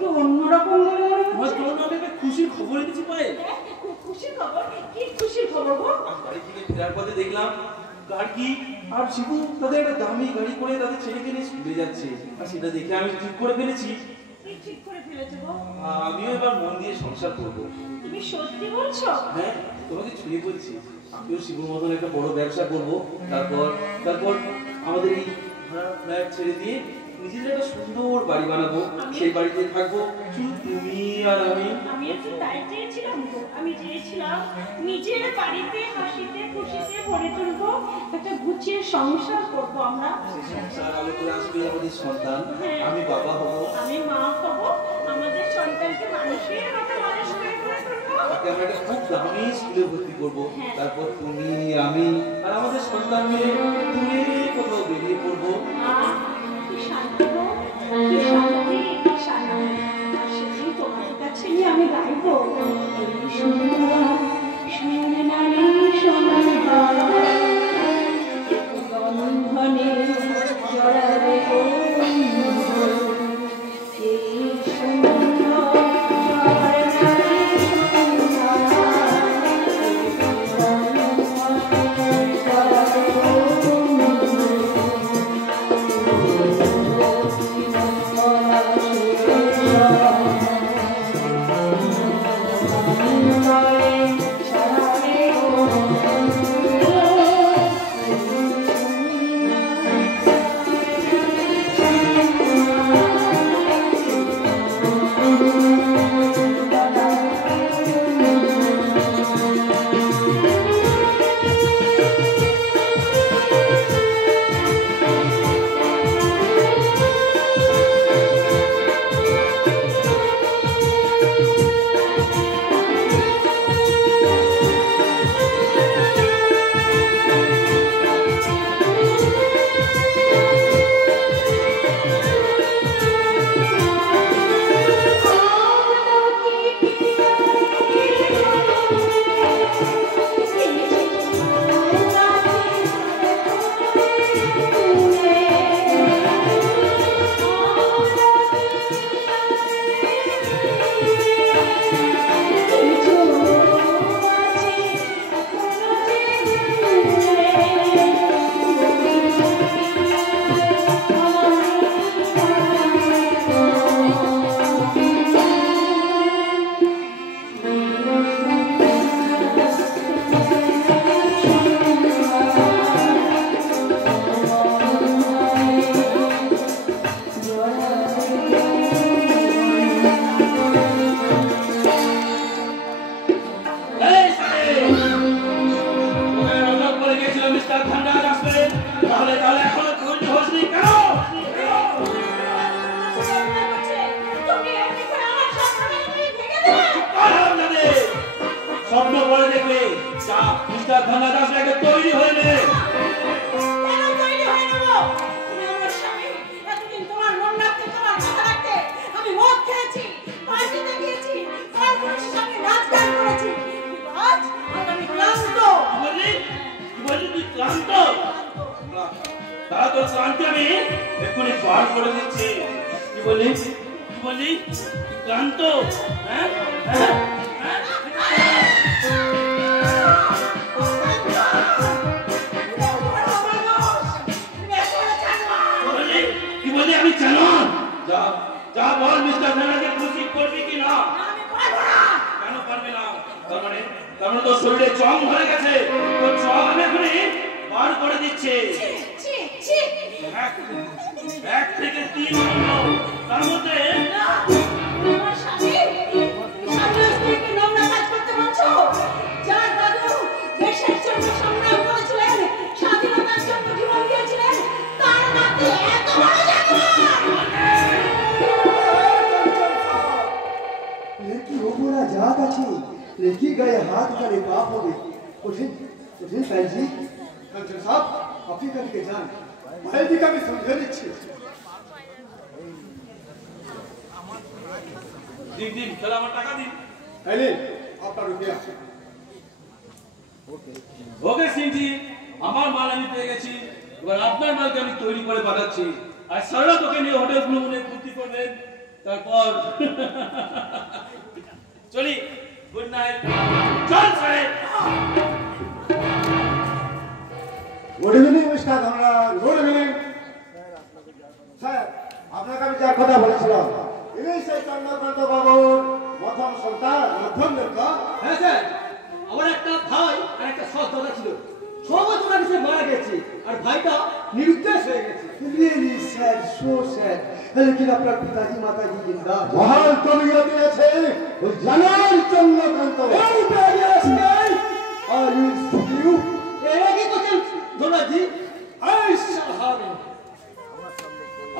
একটু অন্যরকম মনে হচ্ছে। একটা খুশির খবর এনেছি পায়ে। খুশির খবর? কি খুশির খবর গো? বাড়ি থেকে ফেরার পথে দেখলাম গাড়ি আর শিবু তাদের একটা দামি গাড়ি করে তাদের ছেলেকে নিয়ে স্কুলে যাচ্ছে, আর সেটা দেখে আমি ঠিক করে ফেলেছি। ঠিক করে ফেলেছো গো? আমিও এবার মন দিয়ে সংসার করবো। তুমি সত্যি বলছো? হ্যাঁ, তোমাকে ছুঁয়ে বলছি। আমিও শিবুর মতন একটা বড় ব্যবসা করবো। তারপর আমাদের এই ভাড়া ফ্ল্যাট ছেড়ে দিয়ে নিজেদের একটা সুন্দর বাড়ি বানাবো, সেই বাড়িতে থাকবো শুধু তুমি আর আমি। আমি একটু তাই চেয়েছিলাম গো। আমি চেয়েছিলাম নিজের বাড়িতে হাসিতে খুশিতে ভরে তুলবো, একটা গুছিয়ে সংসার করবো আমরা। সংসার আলো করে আসবে আমাদের সন্তান, আমি বাবা হবো, আমি মা হবো, আমাদের সন্তানকে মানুষের মতো মানুষ করে গড়ে তুলবো। তাকে আমরা একটা খুব দামি স্কুলে ভর্তি করবো। তারপর তুমি আমি আর আমাদের সন্তান মিলে তুমি কোথাও বেরিয়ে পড়বো। কি শান্তি গো, কি শান্তি, কি শান্তি। আর সেদিন তোমাদের কাছে নিয়ে আমি গাইবো, বন্ধনে জড়াবে তারপর চলি, গুড নাইট। চল সাহেব। Good evening mister Dhanraj. Good evening sir. আপনাকে আমি যার কথা বলেছিলাম, ইনি সেই চন্দ্রকান্ত বাবুর প্রথম সন্তান। প্রথম দেখা? হ্যাঁ স্যার, আমার একটা ভাই আর একটা সৎ দাদা ছিল। 6 বছর আগে সে মারা গেছে আর ভাইটা নিরুদ্দেশ হয়ে গেছে। Really sir, so sir. लेकिन আপনার পিতাজি মাতাজি জিন্দা। মহান কবিয়তী আছে ওই জানার চন্দ্রকান্ত। এই প্যারিয়াস গাই, আর ইউ সিউ এরা কি করছেন ধনাজি? এই সাহাবে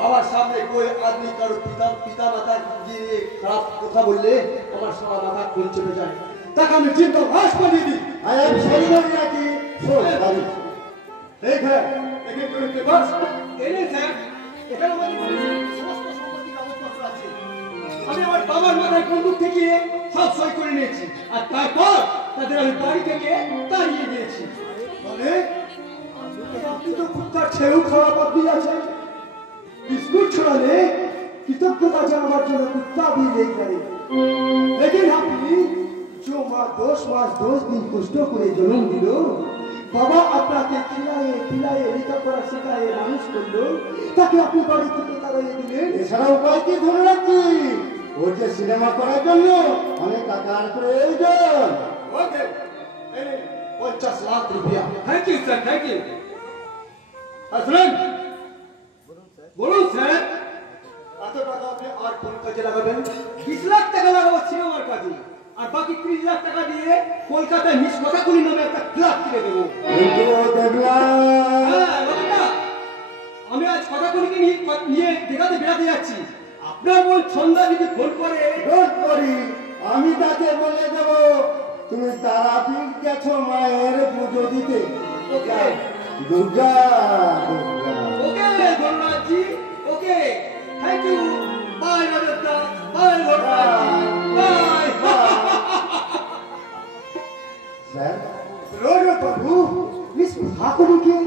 আমার সামনে কোই আদমি কারো পিতা মাতা দিয়ে খারাপ কথা বললে আমার সারা মাথা খুল চলে যায়। তাকে আমি চিন্তা ভাস বানিয়ে দিই। आई एम सॉरी नाकी सो सॉरी। ठीक है लेकिन तुम के पास এনে স্যার, এখানে আমাদের সমস্ত সম্পত্তি কাগজপত্র আছে। আমি আমার বাবার মাথায় বন্দুক থেকে সব সই করে নিয়েছি আর তারপর তাদের আমি বাড়ি থেকে তাড়িয়ে দিয়েছি। মানে আপনি তো কুত্তার ছেলেও খারাপ আপনি আছেন। বিস্কুট ছড়ালে কৃতজ্ঞতা জানাবার জন্য কুত্তা भी नहीं करे, लेकिन আপনি जो माँ 10 मास 10 दिन কষ্ট করে জন্ম দিল, বাবা আপনাকে খিলায়ে পিলায়ে লেখাপড়া শেখায়ে মানুষ করলো, তাকে আপনি বাড়ি থেকে তাড়িয়ে দিলেন। এছাড়া উপায় কি ধরে রাখছি? ওর যে সিনেমা করার জন্য অনেক টাকার প্রয়োজন। ওকে, এই 50 লাখ রুপিয়া। Thank you sir, thank you. আসলেন বলুন স্যার, এত টাকা আপনি আর কোন কাজে লাগাবেন? 20 লাখ টাকা লাগাবো সিনেমার কাজে, আর বাকি 30 লাখ টাকা দিয়ে কলকাতায় মিস কথাকুলি নামে একটা ক্লাব কিনে দেবো। কিন্তু দেখলাম হ্যাঁ বাবা, আমি আজ কথাকুলিকে নিয়ে দেখাতে বেড়াতে যাচ্ছি। আপনার বোন সন্ধ্যা যদি ফোন করে, রোজ করি আমি তাকে বলে দেব তুমি তারাপীঠ গেছো মায়ের পুজো দিতে। ওকে দুর্গা দুর্গা। ওকে ধন্যবাদজি, ওকে থ্যাংক ইউ। বাই রাজা, by ধন্যবাদজি, by. Sir rose Babu miss ঠাকুরকে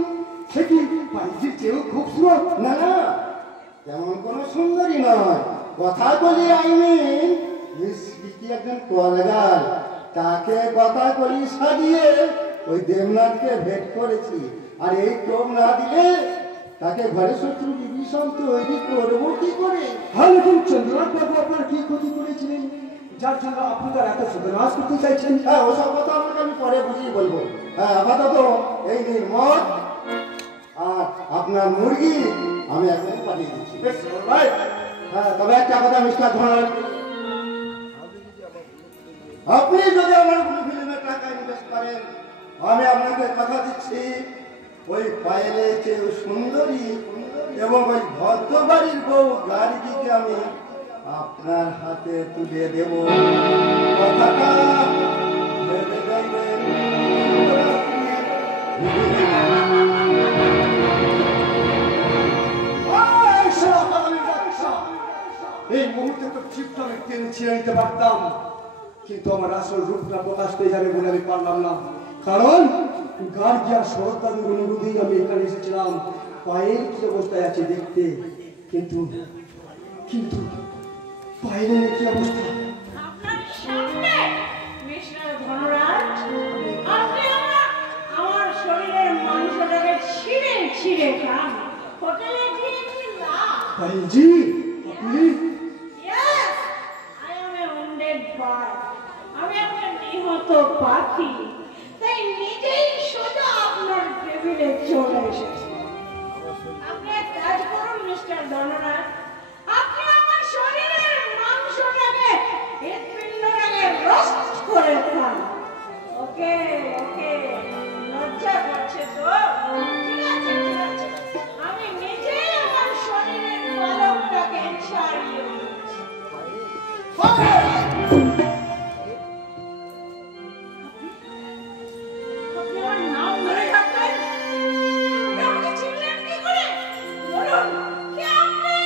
সে কি পাইজির চেয়েও খুবসুরত? না না তেমন কোনো সুন্দরী নয়, কথা বলি আইমিন কি একজন কলগার, তাকে কথা বলি সাজিয়ে ওই দেবনাথকে ভেট করেছি। আর এই টোপ না দিলে তাকে ঘরে শত্রু বিভীষণ তৈরি করবো কি করে? হ্যাঁ, লেকিন চন্দ্রনাথ বাবু আপনার কি ক্ষতি করেছিলেন যার জন্য আপনি তার এত সর্বনাশ করতে চাইছেন? হ্যাঁ ওসব কথা আপনাকে আমি পরে বুঝিয়ে বলবো। হ্যাঁ আপাতত এই নিন মদ আর আপনার মুরগি আমি এখন পাঠিয়ে দিচ্ছি। হ্যাঁ তবে একটা কথা মিস্টার ধনার, আপনি যদি আমার কোনো ফিল্মে টাকা ইনভেস্ট করেন আমি আপনাকে কথা দিচ্ছি ওই পায়েলে চেয়ে সুন্দরী এবং ওই ভদ্রবাড়ির বউ গাড়িটিকে আমি আপনার হাতে তুলে দেব। কথাটা ভেবে দেখবেন। এই মুহূর্তে তো চিপটা আমি টেনে ছিঁড়ে নিতে পারতাম, কিন্তু আমার আসল রূপটা প্রকাশ পেয়ে যাবে বলে আমি পারলাম না। কারণ গার্জিয়া সরকারের অনুরোধেই আমি এখানে এসেছিলাম পায়ের কি অবস্থায় আছে দেখতে, কিন্তু কিন্তু পায়ের কি অবস্থা? আপনার সামনে মিস্টার ধনরাজ, আপনি আমার শরীরের মাংসটাকে ছিঁড়ে ছিঁড়ে খান, হোটেলে গিয়ে কি লাভ? পায়েলজি আপনি? Yes, I am a wounded bird. আমি একটা নিহত পাখি, তাই নিজেই সোজা আপনার টেবিলে চলে এসেছি। আপনি এক কাজ করুন মিস্টার ধনরাজ, আপনি আমার শরীরের মাংসটাকে হৃৎপিণ্ডটাকে রোস্ট করে খান। ওকে ওকে, লজ্জা করছে তো? ঠিক আছে ঠিক আছে, আমি নিজেই আমার শরীরের পালকটাকে ছাড়িয়ে দিচ্ছি। আপনি আমার নাম ধরে ডাকলেন? আপনি আমাকে চিনলেন কি করে? বলুন, কে আপনি?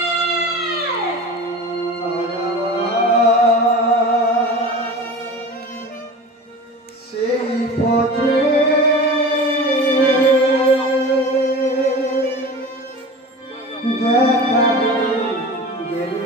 সেই পথে দেখা গেল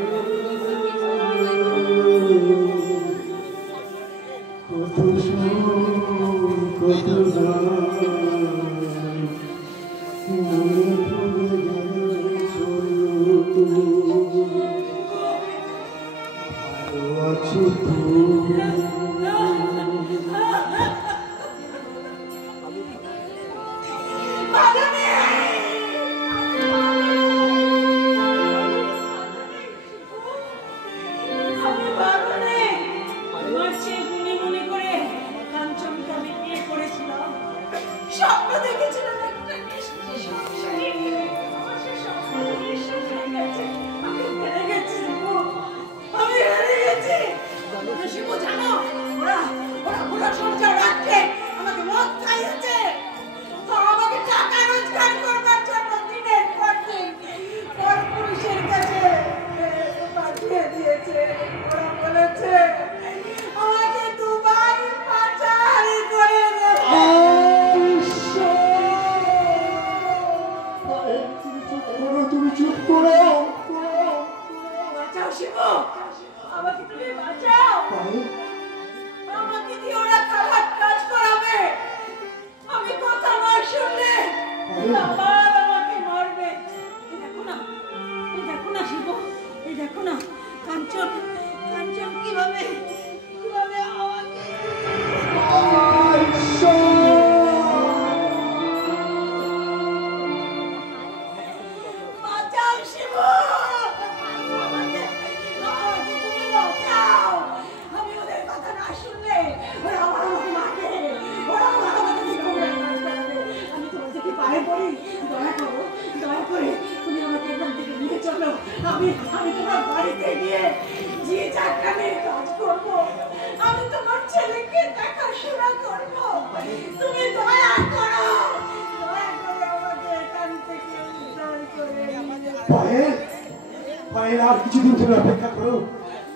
স্বপ্ন দেখেছিলাম একটা মিষ্টি সংসারী। আমার সে স্বপ্ন নিঃশ্বাস হয়ে গেছে। আমি হেরে গেছি শিবু, আমি হেরে গেছি। শিবু জানো, ওরা পুরো সংসার রাখছে, আমাকে মদ খাইয়েছে, আমাকে টাকা রোজগার করবার জন্য দিনের পর দিন পরপুরুষের কাছে পাঠিয়ে দিয়েছে। ওরা বলেছে আমাকে দুবার পাচার করে দেবে। তুমি চুপ করো। বাঁচাও শিবু, আমাকে তুমি বাঁচাও। আমাকে দিয়ে ওরা খারাপ কাজ করাবে, আমি কথা না শুনলে আবার আমাকে মারবে। এই দেখো না শিবু, এই দেখো না কাঞ্চন কিভাবে আমাকে বাঁচাও শিবু, আমাকে তুমি বাঁচাও। আমি ওদের কথা না শুনলে ওরা আবার আমাকে মারবে, ওরা আমাকে দিয়ে খারাপ কাজ করাবে। আমি তোমার থেকে পায়ে পড়ি, দয়া করে তুমি আমাকে এখান থেকে নিয়ে চলো। আমি তোমার বাড়িতে গিয়ে যে চাকরামের কাজ করব, আমি তোমার ছেলেকে দেখাশোনা করব। তুমি দয়া করো আমাকে এখান থেকে উদ্ধার করে নিয়ে যাও। পায়েল আর কিছুদিন তুমি অপেক্ষা করো,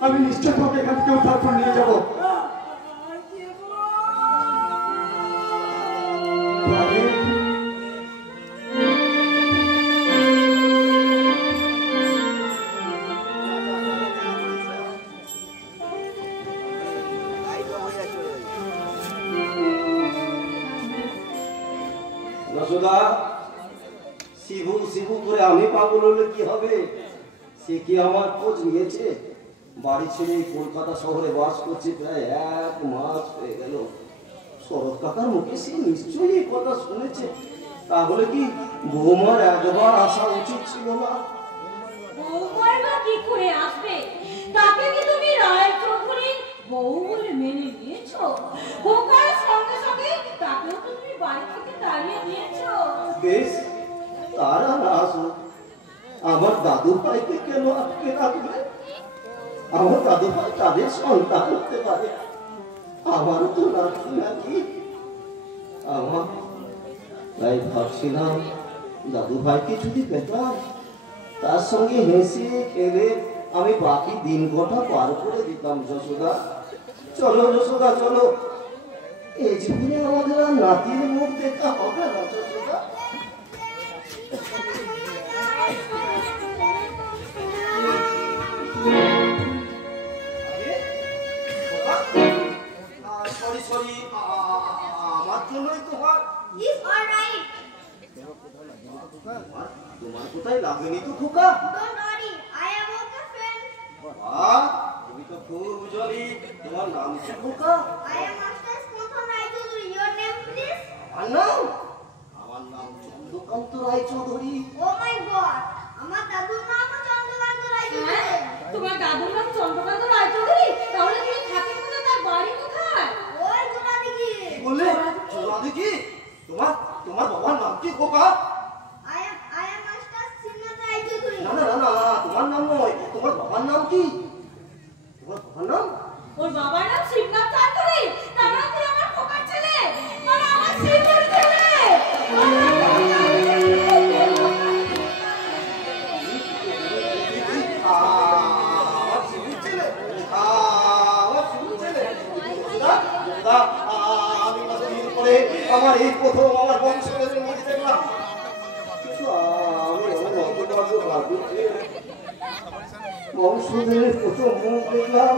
আমি নিশ্চয় তোমাকে এখান থেকে তারপর নিয়ে যাবো। যশোদা, শিবু করে আমি পাগল হলে কি হবে? সে কি আমার খোঁজ নিয়েছে? বাড়ি ছেড়ে কলকাতা শহরে বাস করছে প্রায় 1 মাস হয়ে গেল। শরৎ কাকার মুখে সে নিশ্চয়ই এই কথা শুনেছে। তাহলে কি বৌমার একবার আসা উচিত ছিল না? বৌমার বা কি করে আসবে? তাকে কি তুমি রায়চৌধুরীর বউ বলে মেনে নিয়েছো? খোকার সঙ্গে সঙ্গে তাকেও তো তুমি বাড়ি থেকে তাড়িয়ে দিয়েছো। বেশ, তারা না আসুক, আমার দাদু ভাইকে কেন আটকে রাখবে? আমার দাদু ভাই তাদের সন্তান হতে পারে, আমারও তো নাকি। আমার তাই ভাবছিলাম দাদু ভাইকে যদি পেতাম, তার সঙ্গে হেসে খেলে আমি বাকি দিন কটা পার করে দিতাম। যশোদা চলো, যশোদা চলো, এই জীবনে আমাদের আর নাতির মুখ দেখা হবে না। যশোদা সরি, আমার জন্যই তোমার He's alright. তোমার কোথায় লাগেনি তো খোকা? Don't worry. I am also friend. তুমি তো খুব জলি। তোমার নাম কি খোকা? I am Master Sponsor Raijodhuri. Your name please? আমার নাম Chandrakant Roychowdhury. Oh my God. আমার দাদুর নাম চন্দ্রকান্ত রায়চৌধুরী। তোমার দাদুর নাম চন্দ্রকান্ত রায়চৌধুরী? তাহলে তুমি থাকেন কোথায়? তার বাড়ি কোথায়? ওই জোড়া দিকে। বললে চলা দেখি, তোমার বাবার নাম কি খোকা? I am Master Srinath Raijodhuri. না, তোমার নাম নয়, তোমার বাবার নাম কি? তোমার বাবার নাম? ওর বাবার নাম শিবনাথ চৌধুরী। তার মানে তুই আমার খোকার ছেলে, মানে আমার শিবুর ছেলে। আমার শিবুর ছেলে। আমি কতদিন পরে আমার এই প্রথম আমার বংশধরের মধ্যে দেখলাম। বংশধরের প্রথম মুখ দেখলাম,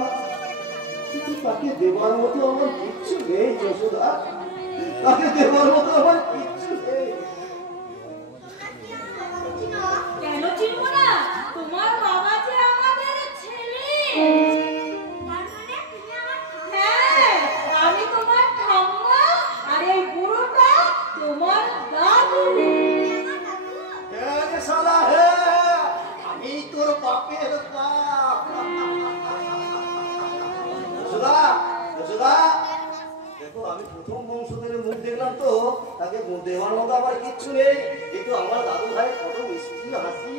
কিন্তু তাকে দেবার মতো আমার কিচ্ছু নেই। যশোদা তাকে দেওয়ার মতো আমার কিচ্ছু নেই। কেন চিনবো না? তোমার বাবা যে আমাদের ছেলে। হ্যাঁ, আমি তোমার ঠাম্মা আর এই বুড়োটা তোমার দাদু। হ্যাঁ রে শালা, হ্যাঁ, আমি তোর বাপের বাপ। যশোদা, যশোদা, দেখো আমি প্রথম বংশধরের মুখ দেখলাম তো, তাকে দেওয়ার মতো আমার কিচ্ছু নেই, কিন্তু আমার দাদু ভাই কত মিষ্টি হাসি।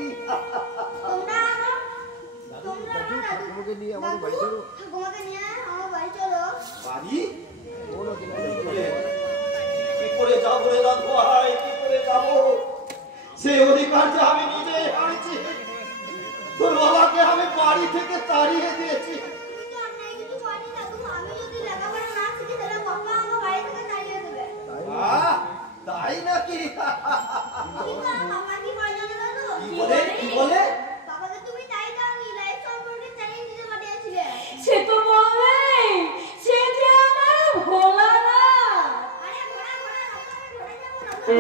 বাড়ি কি করে যাবো রে দাদু ভাই, কি করে যাবো? সেই অধিকার যে আমি নিজে হারিয়েছি। তোর বাবাকে আমি বাড়ি থেকে তাড়িয়ে দিয়েছি। তাই নাকি? কি বলে, কি বলে? সে তো বলে সে যে আমার ভোলা না।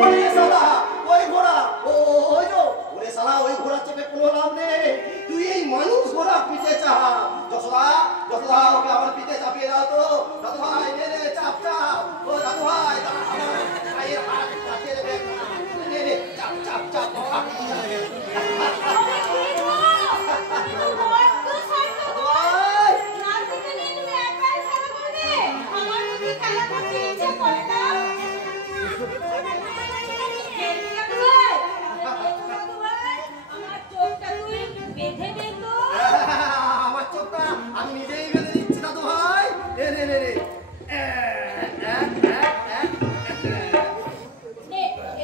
ওরে শালা, ওই ঘোড়া, ওই যো, ওরে শালা, ওই ঘোড়া চেপে কোনো লাভ নেই। তুই এই মানুষ ঘোড়া পিঠে চাপ। যশোদা, যশোদা, ওকে আমার পিঠে চাপিয়ে দাও তো। দাদু ভাই, নে নে, চাপ চাপ। ও দাদু ভাই, আমার ভাইয়ের হাত কাটিয়ে দেবে। নে নে, চাপ চাপ চাপ। আমার চোখটা আমি নিজেই বেঁধে দিচ্ছি দাদু ভাই। নে নে নে নে।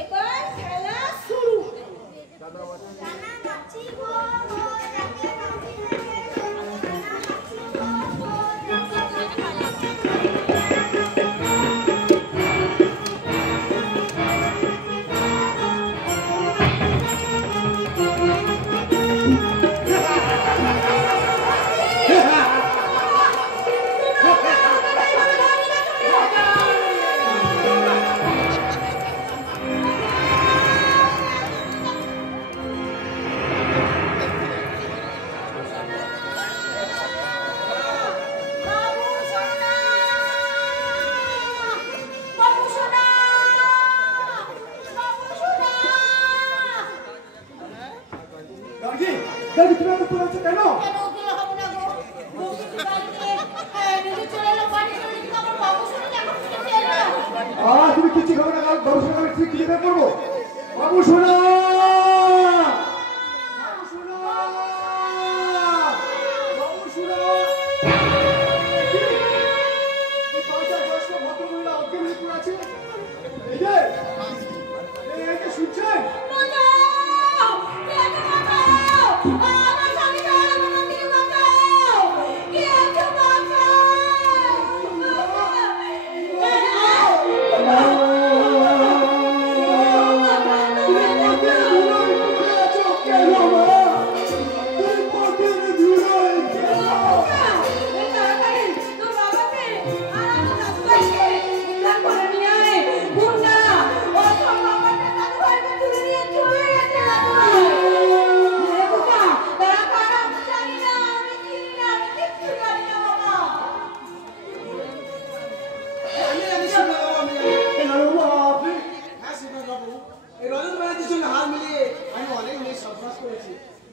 এবার খেলা শুরু। তুমি কিছু খাবে না, বাবু সোনা আমি ঠিক ক্লিয়ার করবো। বাবু সোনা, শুনছেন?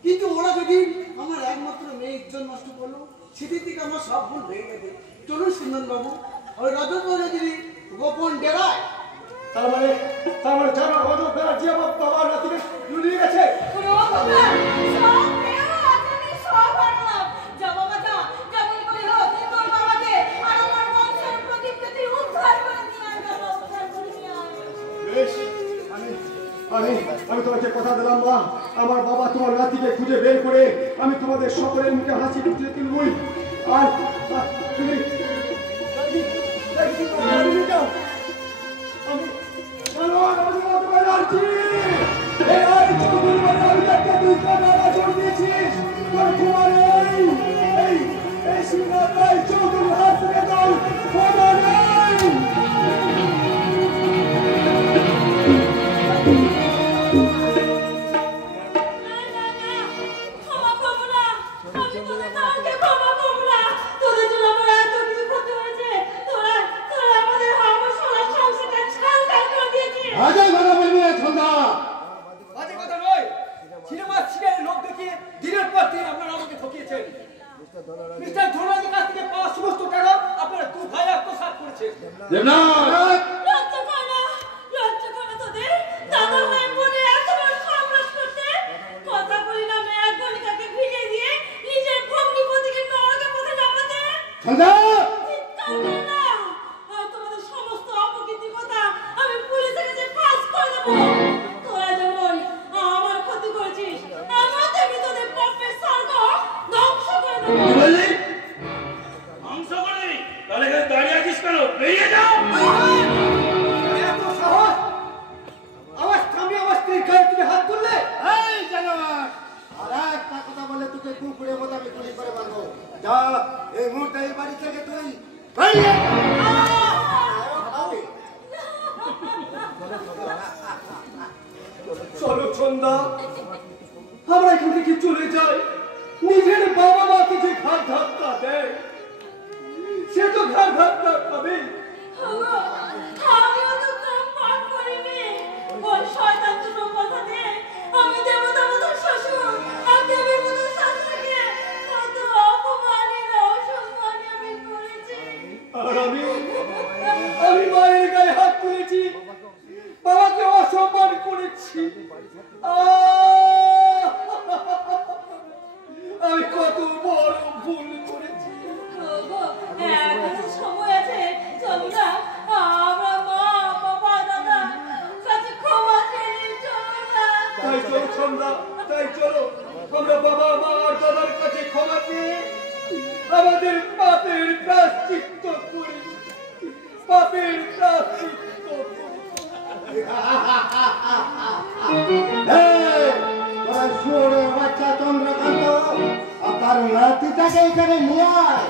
কিন্তু ওরা যদি আমার একমাত্র মেয়ে ইজ্জত নষ্ট করলো, সেদিক থেকে আমার সব ভুল হয়ে গেছে। চলুন সুন্দর বাবু, ওই রজত যদি গোপন ডেরায়, তার মানে জানো রজত ব্যানার্জি আমার বাবার নাতিকে ঝুলিয়ে গেছে। আমি তোমাকে কথা দিলাম মা, আমার বাবা তোমার নাতিকে খুঁজে বের করে আমি তোমাদের সকলের মুখে হাসি ফুটিয়ে তুলবই। আর তুমি যাও। আমি চৌধুরী হাত থেকে দল মিস্টার ধোনাদের কাছ থেকে পাওয়া সমস্ত টাকা আপনারা দু ভাই আত্মসাৎ করেছে। দেবনাথ লজ্জা করে না, লজ্জা করে না তোদের? দাদা ভাই বলে এত বড় সন্ত্রাস করতে? কথা বলি না মেয়ে এক গণিতাকে ভিড়ে দিয়ে নিজের ভগ্নিপতিকে নরকের পথে নামাতে? সঞ্জয় চিৎকার করে না। আর তোমাদের সমস্ত অপকীর্তির কথা আমি পুলিশের কাছে ফাঁস করে দেবো। তোরা যেমন আমার ক্ষতি করেছিস, আমিও তেমনি তোদের পাপের স্বর্গ ধ্বংস করে দেবো। কি বললি? ধ্বংস করবি? তাহলে এখানে দাঁড়িয়ে আছিস কেন? বেরিয়ে যাও। এত সাহস! আমার স্বামী আমার স্ত্রীর গায়ে তুমি হাত তুললে? এই জানোয়ার, আর একটা কথা বলে তোকে কুকুরের মতো আমি গুলি করে মারবো। যা, এই মুহূর্তে এই বাড়ি থেকে তুই বেরিয়ে যা। চলো সন্ধ্যা, আমরা এখান থেকে চলে যাই। নিজের বাবা মাকে যে ঘাট ধাক্কা দেয়, সে তো ঘাট ধাক্কা খাবে। আমিও তো কম পাপ করিনি। ওই শয়তান দুটো কথা দিয়ে আমি দেবতার মতো শ্বশুর আর দেবীর মতো শাশুড়িকে কত অপমানের অসম্মানে আমি করেছি। আর আমি মায়ের গায়ে হাত তুলেছি, বাবাকে অসম্মান করেছি। আমি কত বড় ভুল করেছি। ওগো, এখনো সময় আছে। চলো না, আমরা মা বাবা দাদা কাছে ক্ষমা চেয়ে নিই। চলো না। তাই চলো সন্ধ্যা, তাই চলো আমরা বাবা মা আর দাদার কাছে ক্ষমা চেয়ে আমাদের পাপের প্রায়শ্চিত্ত করি, পাপের প্রায়শ্চিত্ত করি। এই, তোরা শুয়োরের বাচ্চা চন্দ্রকান্ত আর তার নাতিটাকে এখানে নিয়ে আয়।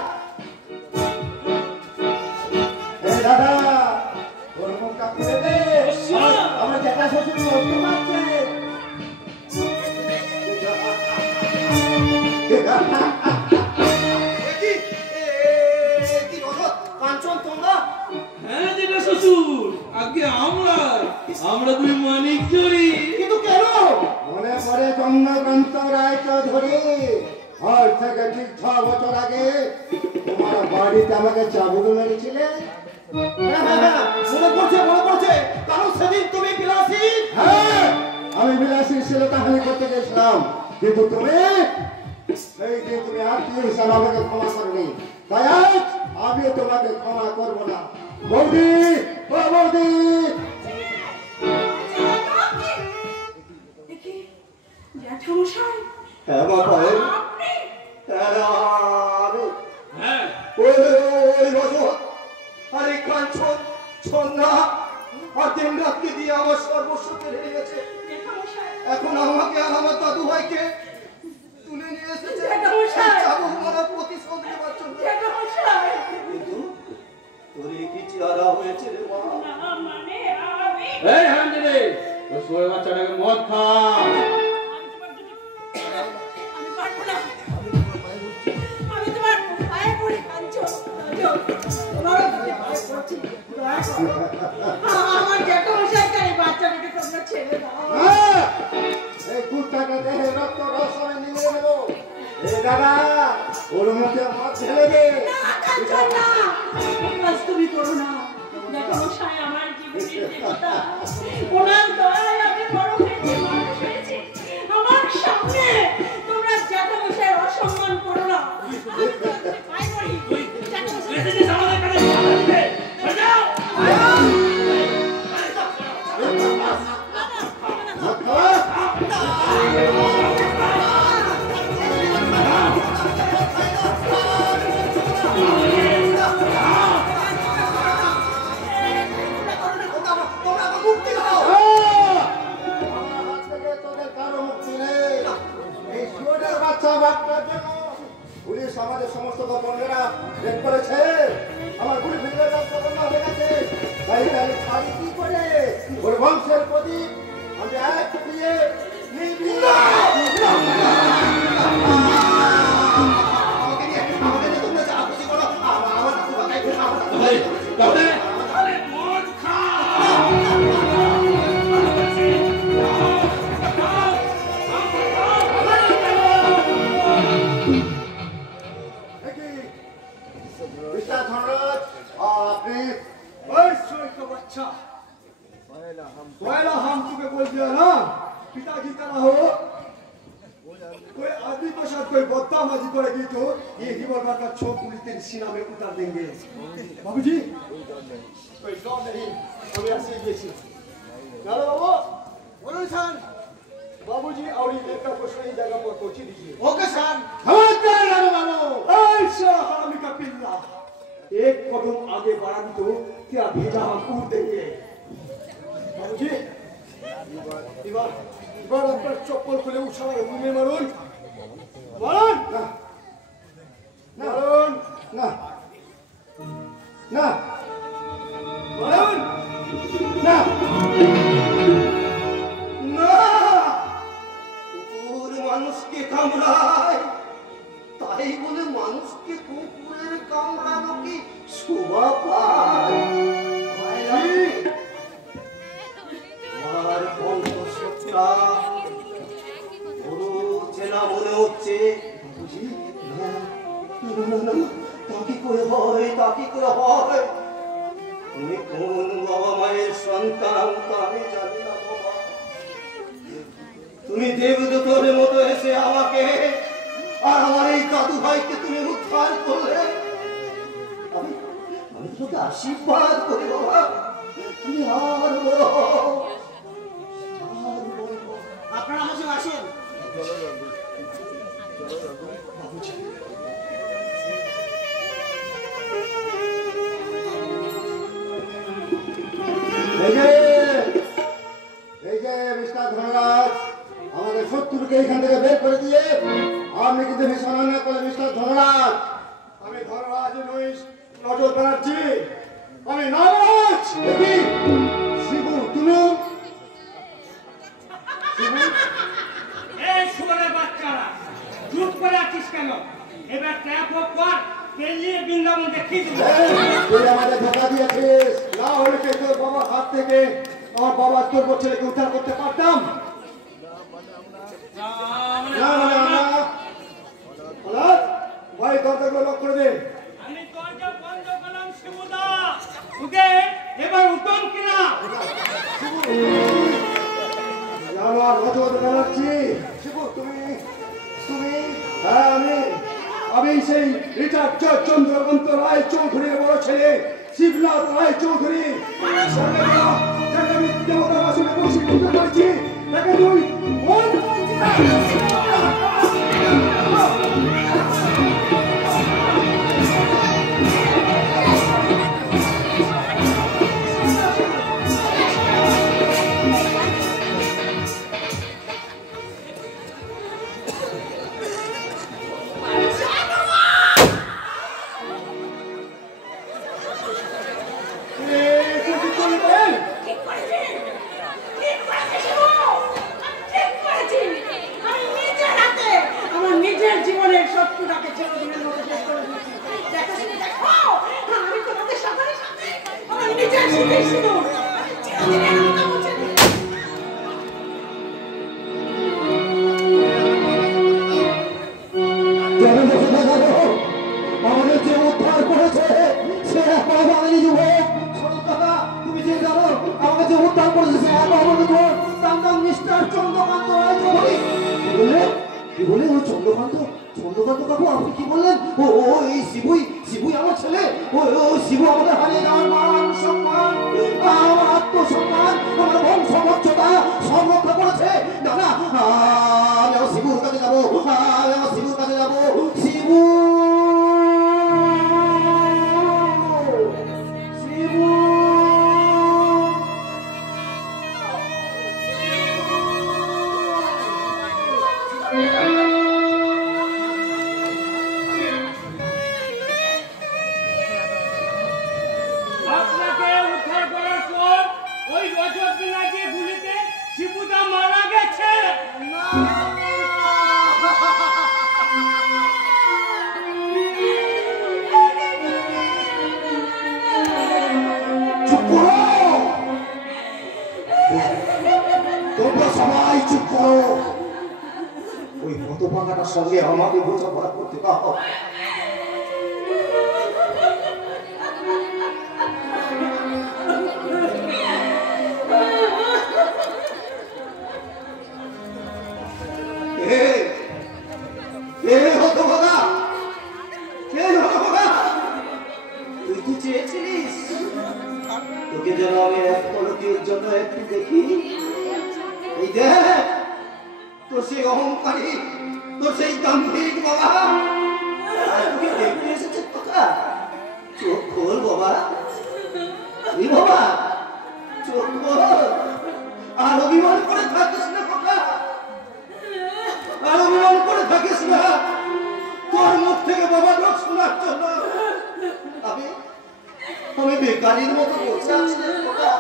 এই দাদা, তোর মুখটা খুলে দে। আমার জ্যাঠা শ্বশুর লক্ষ্য মারছে। কাঞ্চন তোমরা হ্যাঁ যেটা শ্বশুর, আগে আমরা দুই মানিক জড়ি। কিন্তু কেন? মনে পড়ে চন্দ্রকান্ত রায় চৌধুরী, আজ থেকে ঠিক 6 বছর আগে তোমার বাড়িতে আমাকে চাবুক মেরেছিলে। মনে পড়ছে কারণ সেদিন তুমি বিলাসী। হ্যাঁ, আমি বিলাসী ছিল কাহিনী করতে গেছিলাম, কিন্তু তুমি সেই দিন তুমি আত্মীয় হিসাবে আমাকে ক্ষমা করনি। তাই আজ আমিও তোমাকে ক্ষমা করবো না। বৌদি, ও বৌদি, দেখি জ্যাঠামশাই, হ্যাঁ বাবা, আপনি আমি হ্যাঁ ওই রজত আর এই কাঞ্চন সন্ধ্যা আর দিন রাত্রি দিয়ে আমার সর্বস্ব কেড়ে নিয়েছে। জ্যাঠামশাই, এখন আমাকে আর আমার দাদু ভাইকে তুলে নিয়ে এসেছে জ্যাঠামশাই! চাবুক মারার প্রতিশোধ নেবার জন্য। জ্যাঠামশাই। কিন্তু তোর কি চেহারা হয়েছে রে মা? না মানে আমি এই হান্ডি রে, ওই শুয়োরের বাচ্চাটাকে মদ খা। আমি পারবো না। আমি তোমার পায়ে পড়ি কাঞ্চন। তোমারও কাছে পায়ে পড়ছি। দয়া করো। আমার জ্যাঠামশাইকে এই বাচ্চাটাকে তোমরা ছেড়ে দাও। হ্যাঁ, এই কুত্তাটা দেহে রক্ত রস আমি নিয়ে নেবো। এই দাদা, ওর মুখে মদ ঢেলে দে। না, কাঞ্চন না। কাজ তুমি করো না। জ্যাঠামশাই আমার জীবনের দেবতা। ওনার দয়ায় আমি বড় হয়েছি, মানুষ হয়েছি। আমার সামনে তোমরা জ্যাঠামশাইয়ের অসম্মান করো না। আমি তোমাদের পায়ে পড়ি। জ্যাঠামশাই, মেসেজে আমাদের কাছে কথা দিবে। সরে যাও। মদ খাওয়া? তোমরা আমার মুক্তি দাও। আমার হাত থেকে তোদের কারো মুক্তি নেই। এই শুয়োরের বাচ্চা বাচ্চার জন্য পুলিশ আমাদের সমস্ত গোপনেরা রেড করেছে। আমার গুলি ফিরে রাস্তা বন্ধ হয়ে গেছে। তাই তাহলে ছাড়ি কি করে? ওর বংশের প্রদীপ আমি এক দিয়ে নিবি। আমাকে নিয়ে তোমরা যা খুশি করো। আমার দাদু ভাইকে তাহলে তাহলে মদ খা। মিস্টার ধনরাজ, আপনি ओए सोए का बच्चा पहला हम तुझे बोल दिया ना पिताजी तरह हो कोई आदमी के साथ कोई बदतमीजी करेगी तो ये रिवॉल्वर का छोप पुलिस तेरे सीना में उतार देंगे बाबूजी कोई डर नहीं हम ऐसे ही छी चलो बाबू বলুন স্যার। बाबूजी और ये लड़का को सही जगह पर पहुंचा दीजिए ওকে স্যার। खबरदार रानू बाबू, ऐसा हरामी का पिल्ला एक कदम आगे बढ़ा भी तो तेरा भेजा हम कूद देंगे बाबूजी इबार अपना चप्पल खुले उछाल घूमे मारून मारून मारून ना ना मारून ना না কুকুর মানুষকে কামড়ায় তাই বলে মানুষকে কুকুরের কামড়ানো কি শোভা পায় আমার কণ্ঠস্বরটা বড় চেনা মনে হচ্ছে বুঝি না তা কি করে হয় তা কি করে হয় তুমি কোন বাবা মায়ের সন্তান তা আমি জানি না বাবা তুমি দেবদূতের মতো এসে আমাকে আর আমার এই দাদু ভাইকে তুমি উদ্ধার করলে আমি আমি তোকে আশীর্বাদ করি বাবা তুমি আর বড় হও, আর বড় হও। আপনারা আমার সঙ্গে আসেন। বাবুজি এই যে মিস্টার ধনরাজ, আমাদের শত্রুকে এখান থেকে বের করে দিয়ে আপনি কিন্তু ভীষণ অন্যায় করলেন মিস্টার ধনরাজ। আমি ধনরাজ নই নজর ব্যানার্জি আমি নারাজ দেখি শিবু, তুমি শিবু, এই শুয়োরের বাচ্চারা চুপ করে আছিস কেন? এবার ট্যাপ অফ কর, পেলিয়ে বৃন্দাবন দেখিয়ে দিবি। তুই আমাদের ধোকা দিয়েছিস। না হলে কি তোর বাবার হাত থেকে আমার বাবা তোর ছেলেকে উদ্ধার করতে পারতাম না মানে আমরা হলাত ভাই দরজাগুলো লক করে দে আমি দরজা বন্ধ করলাম শিবুদা, তোদের এবার উঠন কিনা? জানোয়ার নজর ব্যানার্জি শিবু তুমি তুমি হ্যাঁ আমি সেই রিটার্ড চন্দ্রকান্ত রায় চৌধুরীর বড় ছেলে শিবনাথ রায় চৌধুরী দেবতার আসনে বসে পুজো করেছি তাকে তুই আমার নিজের জীবনের শত্রুটাকে চিরদিনের মতো শেষ করে দিয়েছি। দেখো শুনে দেখো, আমি তোমাদের সকলের সাথে আমার নিজের সুখের সিঁদুর আমি চিরদিনের মতো মুছে দিয়েছি। আমাদের যে উদ্ধার করেছে সে এক বাঙালি যুবক সততা তুমি যে জানো আমাকে যে উদ্ধার করেছে সে এক বাঙালি যুবক তার নাম মিস্টার চন্দ্রকান্ত রায় চৌধুরী কি বলে ও চন্দ্রকান্ত কাকু আপনি কি বললেন ও এই শিবুই আমার ছেলে ও শিবু আমাদের হারিয়ে যাওয়ার মান সম্মান আমার আত্মসম্মান আমার বংশমর্যাদা সব রক্ষা করেছে দাদা আমি আমার শিবুর কাছে যাবো শিবু আপনাকে উদ্ধার করার পর ওই রজত বিলাসী গুলিতে শিবুদা মারা গেছে। চুপ করো তোমরা সবাই চুপ করো ওই হতভাগাটার সঙ্গে আমাকে বোঝাপড়া করতে দাও চেয়েছিলিস তোকে যেন আমি এক পলকের জন্য একটু দেখি। এই দেখ তোর সেই অহংকারী, তোর সেই দাম্ভিক বাবা তোকে দেখতে এসেছে। খোকা চোখ খোল বাবা, এই বাবা চোখ খোল। আর অভিমান করে থাকিস না খোকা, আর অভিমান করে থাকিস না। তোর মুখ থেকে বাবা লোক শোনার জন্য আমি বেকারির মতো বসে আছি রে খোকা।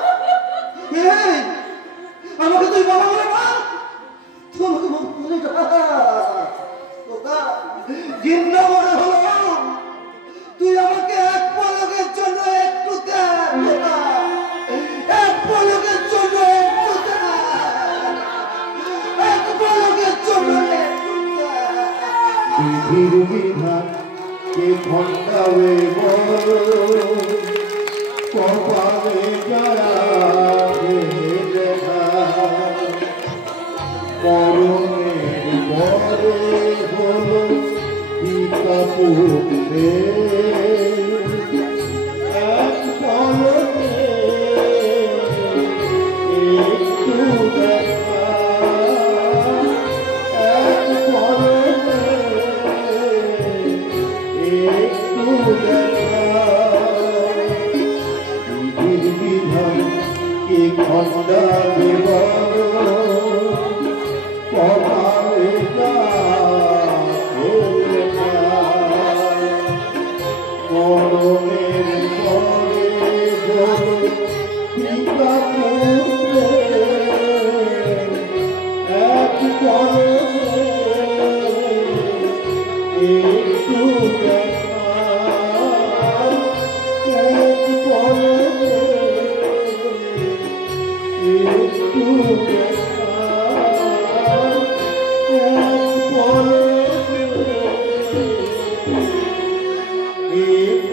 এই আমাকে তুই বাবা বলে না, তুই আমাকে বাবা বলে না খোকা। ঘৃণা মনে হলো তুই আমাকে এক পলকের জন্য একটু দেখ খোকা, এক পলকের জন্য একটু দেখ, এক পলকের জন্য একটু দেখ। বিধির বিধান কে খণ্ডাবে কপালে যাবে লেখা, মরণের পরে হলো পিতা পুত্রে এক পলকে একটু দেখা, এক পলকে একটু দেখা। বিধির বিধান কে খণ্ডাবে কপালে যাবে লেখা, মরণের পরে হলো পিতা পুত্রে এক পলকে একটু দেখা, এক পলকে একটু দেখা, এক পলকে একটু